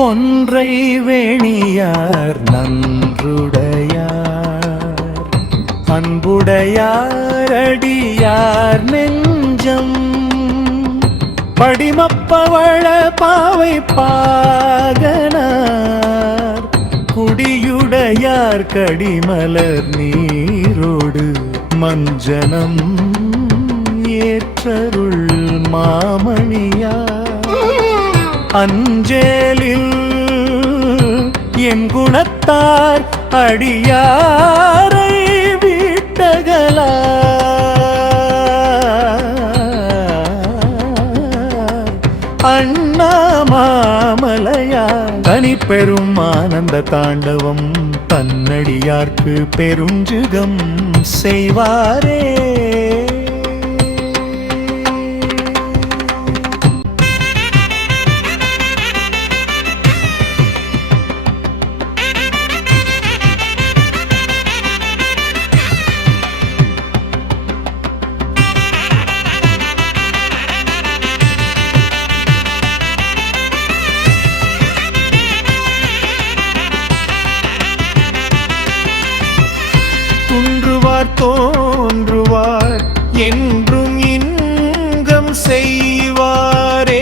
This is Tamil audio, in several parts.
கொன்றை வேணியார் நன்றுடையார் அன்புடையார் அடியார் நெஞ்சம் படிமப்பவள பாவை பாகனார் குடியுடையார் கடிமலர் நீரோடு மஞ்சனம் ஏற்றருள் மாமணியார் அஞ்சேலில் என் குணத்தார் அடியாரை வீட்டகலா அண்ணாமாமலையா தனி பெரும் ஆனந்த தாண்டவம் தன்னடியார்க்கு பெருஞ்சுகம் செய்வாரே. தோன்றுவார் என்றும் இன்பம் செய்வாரே.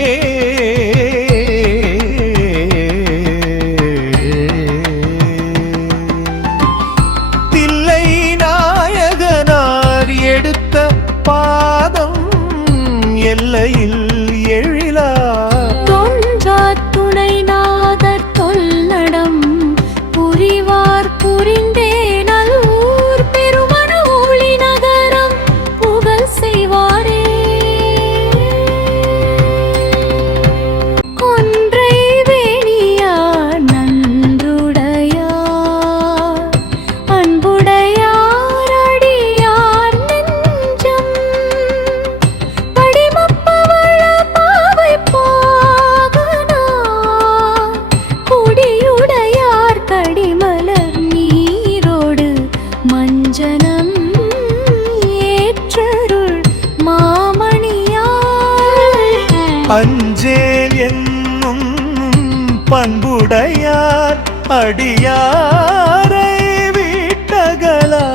தில்லை நாயகனார் எடுத்த பாதம் எல்லையில் எழிலா தோன்றா துணை நாதர் தொல்லடம் புரிவார் புரிந்தே அஞ்சேல் என்னும் பண்புடையார் அடியாரை வீட்டகலா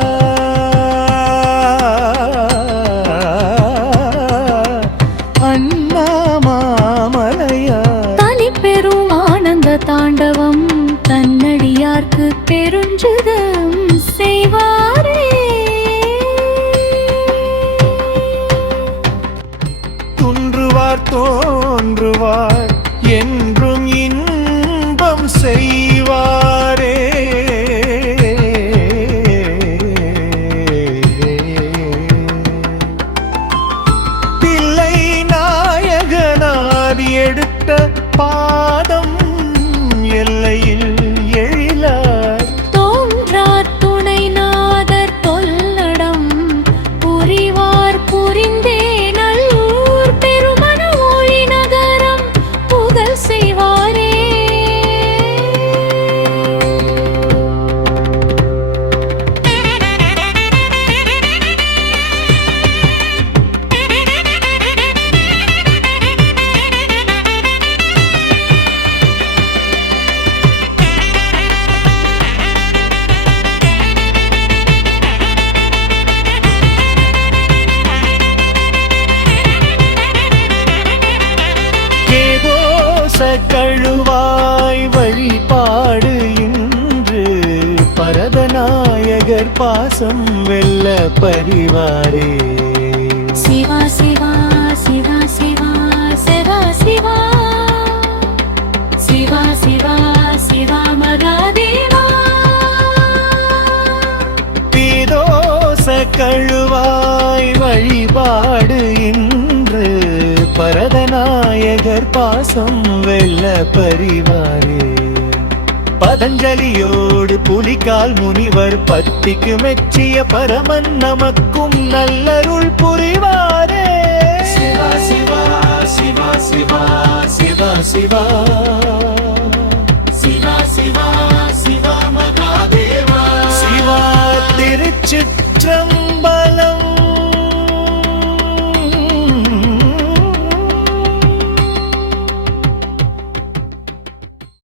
அண்ணாமாமலையா தனி பெரும் ஆனந்த தாண்டவம் தன்னடியார்க்கு பெருஞ்சுகம் செய்வாரே. தோன்றுவார் என்றும் இன்பம் செய்வாரே. தில்லை நாயகனார் எடுத்த பாதம் எல்லையில் எழிலார் தோன்றா துணை நாதர் தொல்லடம் புரிவார் புரிந்தே செய்வாரே. கழுவாய் வழிபாடு இன்று பரதநாயகர் பாசம் வெல்ல பரிவாரே. சிவா சிவா சிவா சிவா சிவா சிவா சிவா சிவா சிவா மகாதேவா பீதோச கழுவாய் வழிபாடு இன்று பரதநாயகர் பாசம் வெல்ல பரிவாரே. பதஞ்சலியோடு புலிகால் முனிவர் பத்திக்கு மெச்சிய பரமன் நமக்கும் நல்லருள் புரிவாரே. சிவா சிவா சிவா சிவா சிவா சிவா சிவா சிவா சிவா மகாதேவா சிவா திருச்சிற்றம்பலம்.